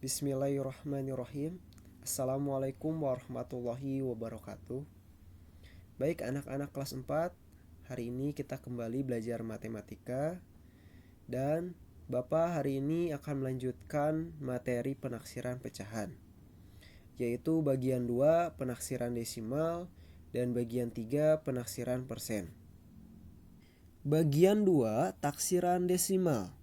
Bismillahirrahmanirrahim. Assalamualaikum warahmatullahi wabarakatuh. Baik anak-anak kelas 4, hari ini kita kembali belajar matematika. Dan Bapak hari ini akan melanjutkan materi penaksiran pecahan, yaitu bagian 2 penaksiran desimal dan bagian 3 penaksiran persen. Bagian 2 taksiran desimal.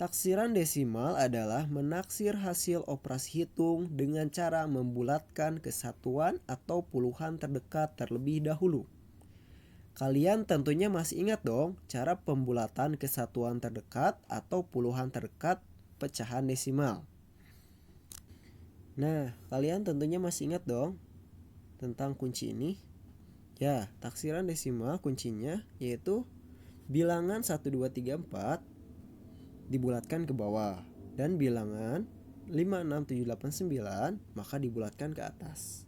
Taksiran desimal adalah menaksir hasil operasi hitung dengan cara membulatkan kesatuan atau puluhan terdekat terlebih dahulu. Kalian tentunya masih ingat dong cara pembulatan kesatuan terdekat atau puluhan terdekat pecahan desimal. Nah, kalian tentunya masih ingat dong tentang kunci ini. Ya, taksiran desimal kuncinya yaitu bilangan 1, 2, 3, 4 dibulatkan ke bawah, dan bilangan 5, 6, 7, 8, 9 maka dibulatkan ke atas.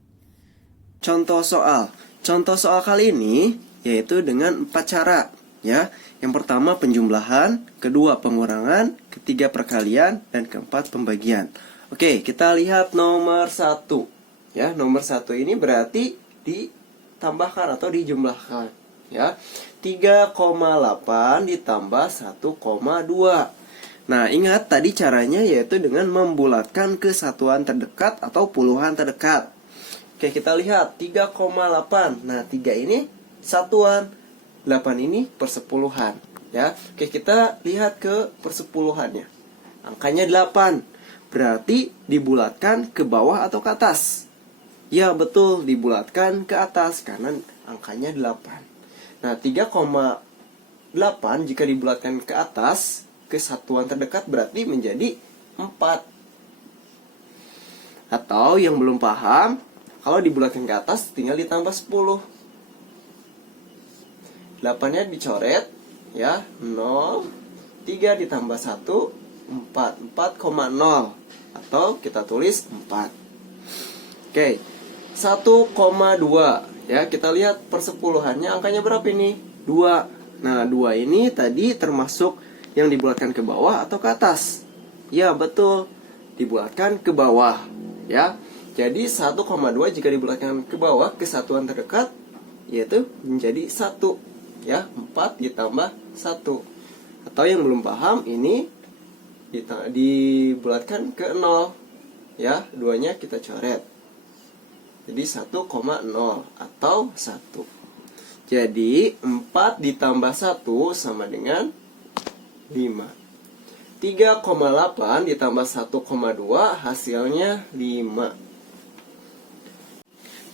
Contoh soal kali ini yaitu dengan 4 cara, ya. Yang pertama penjumlahan, kedua pengurangan, ketiga perkalian, dan keempat pembagian. Oke, kita lihat nomor 1. Ya, nomor 1 ini berarti ditambahkan atau dijumlahkan, ya. 3,8 ditambah 1,2. Nah, ingat tadi caranya yaitu dengan membulatkan ke satuan terdekat atau puluhan terdekat. Oke, kita lihat 3,8. Nah, 3 ini satuan, 8 ini persepuluhan, ya. Oke, kita lihat ke persepuluhannya. Angkanya 8. Berarti dibulatkan ke bawah atau ke atas? Ya, betul, dibulatkan ke atas karena angkanya 8. Nah, 3,8 jika dibulatkan ke atas ke satuan terdekat berarti menjadi 4. Atau yang belum paham, kalau dibulatkan ke atas tinggal ditambah 10. 8-nya dicoret, ya, 0. 3 ditambah 1, 4. 4,0. Atau kita tulis 4. Oke, 1,2. Ya, kita lihat persepuluhannya angkanya berapa ini? 2. Nah, 2 ini tadi termasuk yang dibulatkan ke bawah atau ke atas? Ya, betul, dibulatkan ke bawah, ya. Jadi 1,2 jika dibulatkan ke bawah ke satuan terdekat yaitu menjadi 1, ya. 4 ditambah 1. Atau yang belum paham, ini dibulatkan ke 0, ya. 2-nya kita coret. Jadi 1,0 atau 1. Jadi 4 ditambah 1 sama dengan 5. 3,8 ditambah 1,2 hasilnya 5.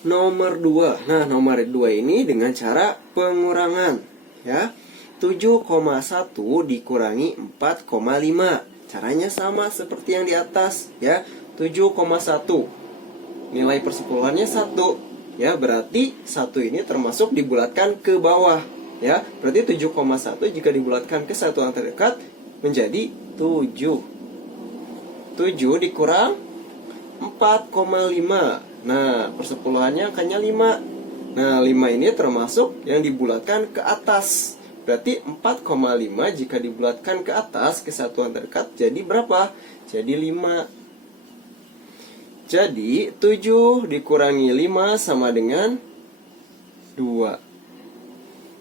Nomor 2. Nah, nomor 2 ini dengan cara pengurangan, ya. 7,1 dikurangi 4,5. Caranya sama seperti yang di atas, ya. 7,1. Nilai persepuluhannya 1, ya. Berarti 1 ini termasuk dibulatkan ke bawah, ya. Berarti 7,1 jika dibulatkan ke satuan terdekat menjadi 7. 7 dikurang 4,5. Nah, persepuluhannya angkanya 5. Nah, 5 ini termasuk yang dibulatkan ke atas. Berarti 4,5 jika dibulatkan ke atas ke satuan terdekat jadi berapa? Jadi 5. Jadi 7 dikurangi 5 sama dengan 2.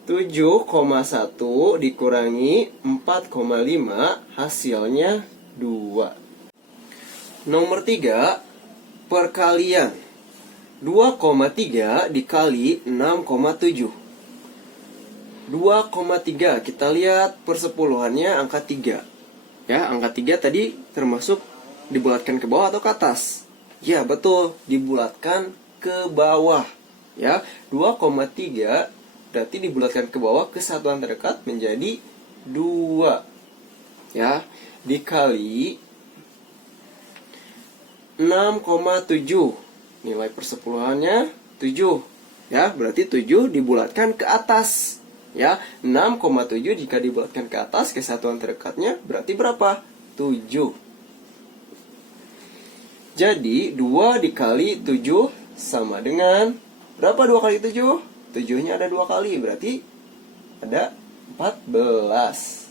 7,1 dikurangi 4,5 hasilnya 2. Nomor 3, perkalian. 2,3 dikali 6,7. 2,3, kita lihat persepuluhannya angka 3. Ya, angka 3 tadi termasuk dibulatkan ke bawah atau ke atas? Ya, betul, dibulatkan ke bawah, ya. 2,3 berarti dibulatkan ke bawah ke satuan terdekat menjadi 2, ya, dikali 6,7. Nilai persepuluhannya 7, ya. Berarti 7 dibulatkan ke atas, ya. 6,7 jika dibulatkan ke atas ke satuan terdekatnya berarti berapa? 7. Jadi 2 dikali 7 sama dengan berapa? 2 kali 7? 7-nya ada 2 kali, berarti ada 14.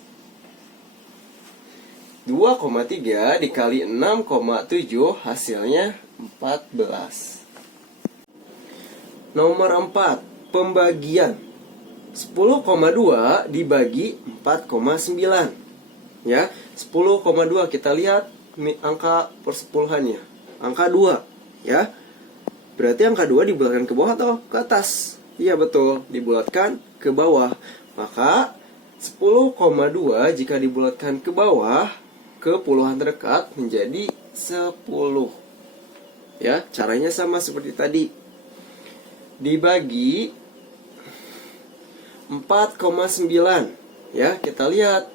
2,3 dikali 6,7 hasilnya 14. Nomor 4, pembagian 10,2 dibagi 4,9. Ya, 10,2 kita lihat angka persepuluhannya. Angka 2, ya. Berarti angka 2 dibulatkan ke bawah atau ke atas? Iya, betul, dibulatkan ke bawah. Maka 10,2 jika dibulatkan ke bawah ke puluhan terdekat menjadi 10. Ya, caranya sama seperti tadi. Dibagi 4,9. Ya, kita lihat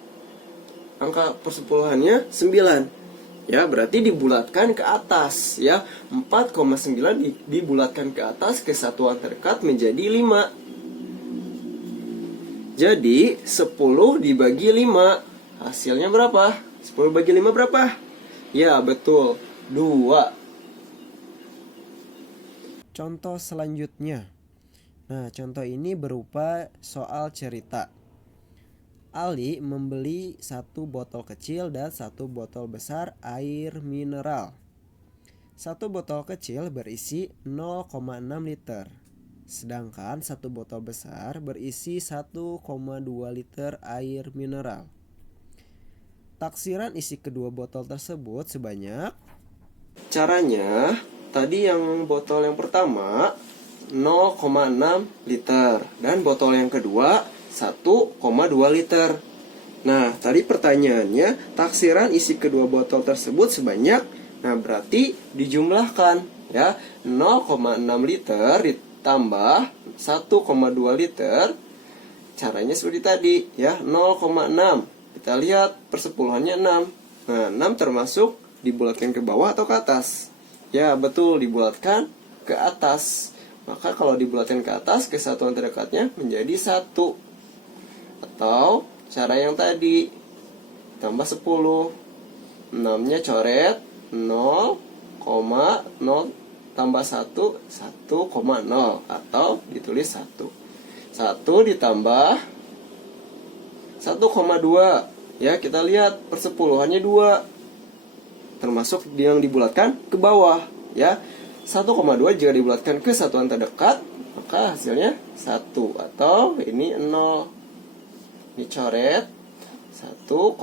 angka persepuluhannya 9. Ya, berarti dibulatkan ke atas, ya. 4,9 dibulatkan ke atas ke satuan terdekat menjadi 5. Jadi 10 dibagi 5 hasilnya berapa? 10 bagi 5 berapa? Ya, betul, 2. Contoh selanjutnya. Nah, contoh ini berupa soal cerita. Ali membeli 1 botol kecil dan 1 botol besar air mineral. 1 botol kecil berisi 0,6 liter. Sedangkan 1 botol besar berisi 1,2 liter air mineral. Taksiran isi kedua botol tersebut sebanyak. Caranya, tadi yang botol yang pertama 0,6 liter dan botol yang kedua 1,2 liter. Nah, tadi pertanyaannya taksiran isi kedua botol tersebut sebanyak. Nah, berarti dijumlahkan, ya. 0,6 liter ditambah 1,2 liter. Caranya seperti tadi, ya. 0,6. Kita lihat persepuluhannya 6. Nah, 6 termasuk dibulatkan ke bawah atau ke atas? Ya, betul, dibulatkan ke atas. Maka kalau dibulatkan ke atas, kesatuan terdekatnya menjadi 1. Atau cara yang tadi, tambah 10. 6-nya coret, 0,0 tambah 1, 1,0. Atau ditulis 1. 1 ditambah 1,2. Ya, kita lihat persepuluhannya 2. Termasuk yang dibulatkan ke bawah, ya. 1,2 jika dibulatkan ke satuan terdekat, maka hasilnya 1. Atau ini 0. Dicoret 1,0,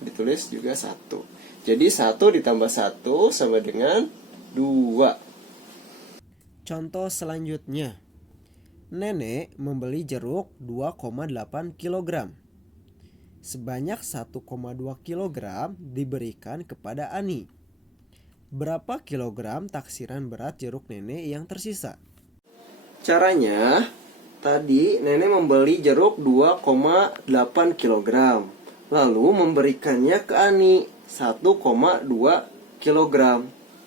ditulis juga 1. Jadi 1 ditambah 1 sama dengan 2. Contoh selanjutnya. Nenek membeli jeruk 2,8 kg. Sebanyak 1,2 kg diberikan kepada Ani. Berapa kilogram taksiran berat jeruk nenek yang tersisa? Caranya, tadi nenek membeli jeruk 2,8 kg. Lalu memberikannya ke Ani 1,2 kg.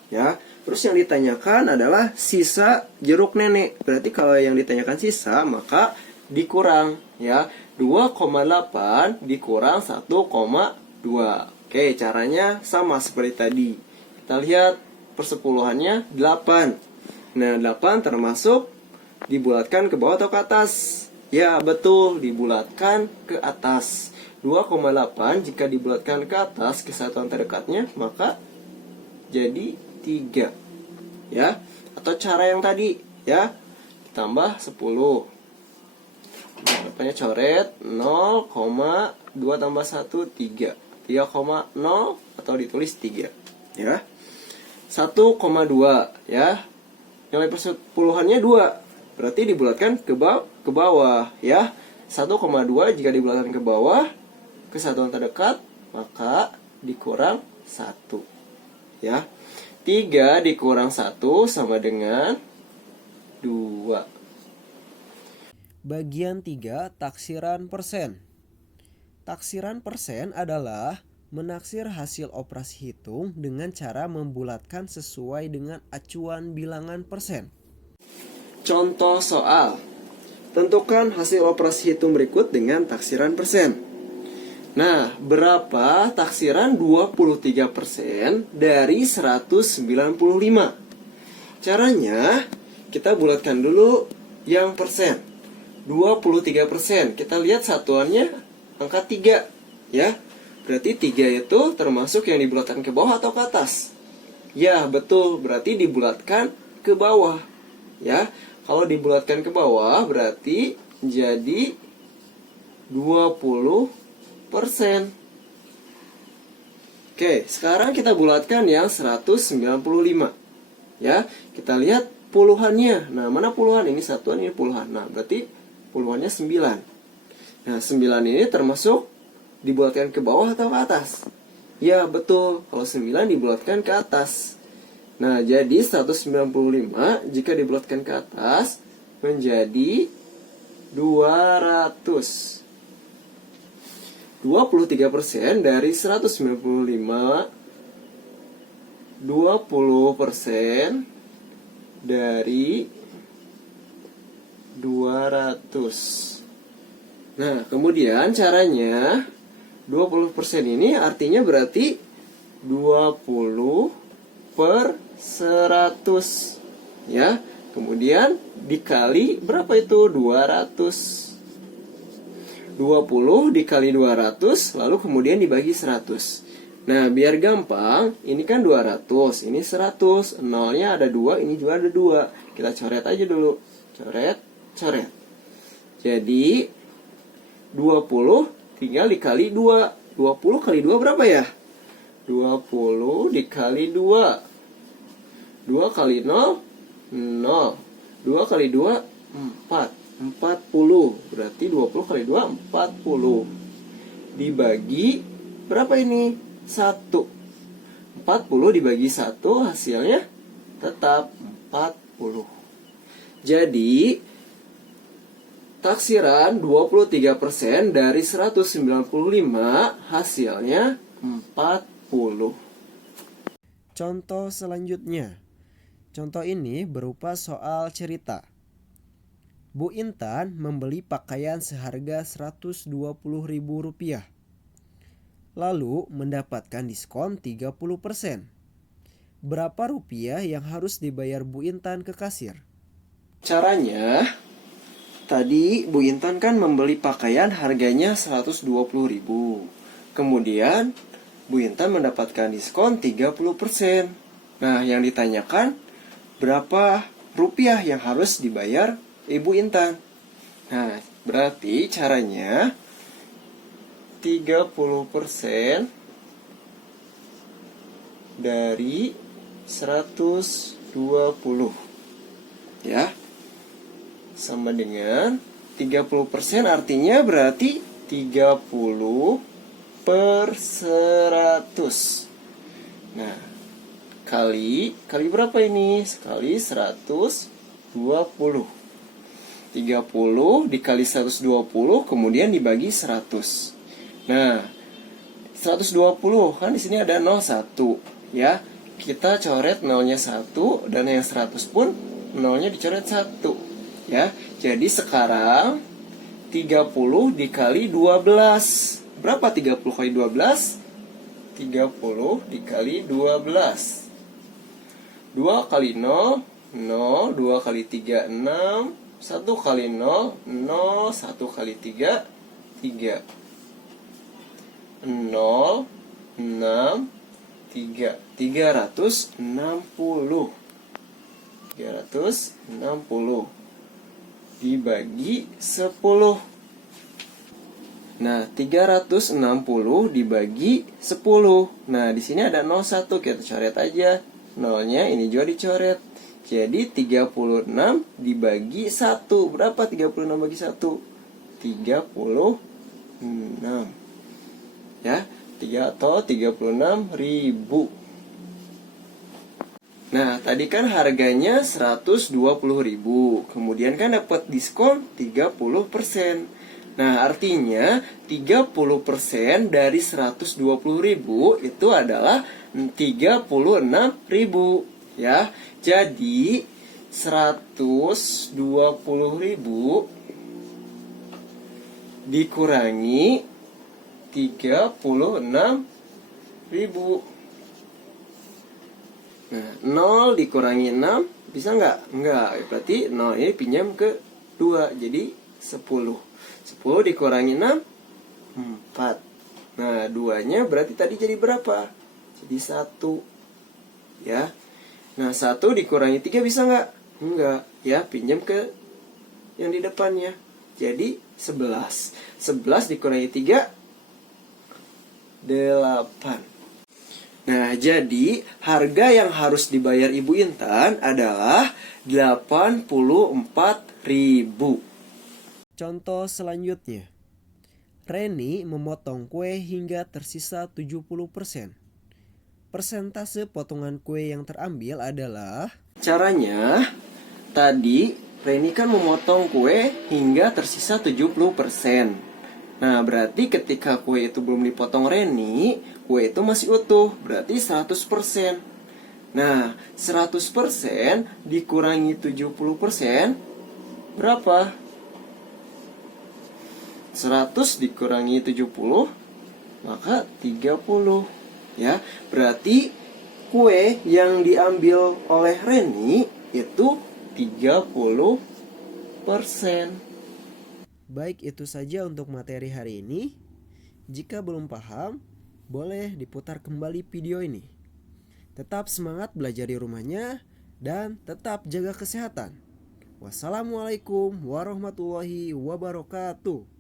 Ya, terus yang ditanyakan adalah sisa jeruk nenek. Berarti kalau yang ditanyakan sisa, maka dikurang, ya. 2,8 dikurang 1,2. Oke, caranya sama seperti tadi. Kita lihat persepuluhannya 8. Nah, 8 termasuk dibulatkan ke bawah atau ke atas? Ya, betul, dibulatkan ke atas. 2,8 jika dibulatkan ke atas kesatuan terdekatnya, maka jadi 3. Ya, atau cara yang tadi, ya. Ditambah 10. Depannya coret 0,2 tambah 1, 3. 3,0 atau ditulis 3. Ya. 1,2, ya. Nilai persepuluhannya 2. Berarti dibulatkan ke bawah, ya. 1,2 jika dibulatkan ke bawah ke satuan terdekat, maka dikurang 1. Ya. 3 dikurang 1 sama dengan 2. Bagian 3, taksiran persen. Taksiran persen adalah menaksir hasil operasi hitung dengan cara membulatkan sesuai dengan acuan bilangan persen. Contoh soal. Tentukan hasil operasi hitung berikut dengan taksiran persen. Nah, berapa taksiran 23% dari 195? Caranya, kita bulatkan dulu yang persen. 23%. Kita lihat satuannya angka 3, ya. Berarti 3 itu termasuk yang dibulatkan ke bawah atau ke atas? Ya, betul. Berarti dibulatkan ke bawah. Ya, kalau dibulatkan ke bawah berarti jadi 20%. Oke, sekarang kita bulatkan yang 195. Ya, kita lihat puluhannya. Nah, mana puluhan? Ini satuan, ini puluhan. Nah, berarti puluhannya 9. Nah, 9 ini termasuk dibulatkan ke bawah atau ke atas? Ya, betul. Kalau 9 dibulatkan ke atas. Nah, jadi 195 jika dibulatkan ke atas menjadi 200. 23% dari 195, 20% dari 200. Nah, kemudian caranya 20% ini artinya berarti 20 per 100. Ya, kemudian dikali berapa itu? 200. 20 dikali 200, lalu kemudian dibagi 100. Nah, biar gampang, ini kan 200, ini 100. Nolnya ada 2, ini juga ada 2. Kita coret aja dulu. Coret, coret. Jadi, 20 tinggal dikali 2. 20 kali 2 berapa ya? 20 dikali 2. 2 kali 0, 0. 2 kali 2, 4. 40. Berarti 20 kali 2, 40. Dibagi berapa ini? 1. 40 dibagi 1 hasilnya tetap 40. Jadi taksiran 23% dari 195 hasilnya 40. Contoh selanjutnya. Contoh ini berupa soal cerita. Bu Intan membeli pakaian seharga Rp120.000, lalu mendapatkan diskon 30%. Berapa rupiah yang harus dibayar Bu Intan ke kasir? Caranya, tadi Bu Intan kan membeli pakaian harganya Rp120.000. Kemudian Bu Intan mendapatkan diskon 30%. Nah, yang ditanyakan berapa rupiah yang harus dibayar Ibu Intan. Nah, berarti caranya 30% dari 120. Ya. Sama dengan 30% artinya berarti 30 per 100. Nah, kali berapa ini? Kali 120. 30 dikali 120 kemudian dibagi 100. Nah, 120 kan di sini ada 01 ya. Kita coret nolnya 1 dan yang 100 pun nolnya dicoret 1 ya. Jadi sekarang 30 dikali 12. Berapa 30 kali 12? 30 dikali 12. 2 kali 0, 0. 2 kali 3, 6. 1 kali 0, 0. 1 kali 3, 3. 0, 6, 3. 360. 360 dibagi 10. Nah, 360 dibagi 10. Nah, di sini ada 01, kita coret aja. Nolnya ini juga dicoret. Jadi 36 dibagi 1. Berapa 36 bagi 1? 36. Ya, 36.000. Nah, tadi kan harganya 120.000. Kemudian kan dapat diskon 30%. Nah, artinya 30% dari 120.000 itu adalah 36.000, ya. Jadi 120.000 dikurangi 36.000. Nah, 0 dikurangi 6 bisa nggak? Nggak, berarti 0 ini pinjam ke 2, jadi 10. 10 dikurangi 6, 4. Nah, 2-nya berarti tadi jadi berapa? Jadi 1. Ya. Nah, 1 dikurangi 3 bisa nggak? Enggak. Ya, pinjam ke yang di depannya. Jadi 11. 11 dikurangi 3, 8. Nah, jadi harga yang harus dibayar Ibu Intan adalah 84.000. Contoh selanjutnya. Reni memotong kue hingga tersisa 70%. Persentase potongan kue yang terambil adalah... Caranya, tadi Reni kan memotong kue hingga tersisa 70%. Nah, berarti ketika kue itu belum dipotong Reni, kue itu masih utuh, berarti 100%. Nah, 100% dikurangi 70% berapa? 100 dikurangi 70, maka 30. Ya, berarti kue yang diambil oleh Reni itu 30%. Baik, itu saja untuk materi hari ini. Jika belum paham, boleh diputar kembali video ini. Tetap semangat belajar di rumahnya dan tetap jaga kesehatan. Wassalamualaikum warahmatullahi wabarakatuh.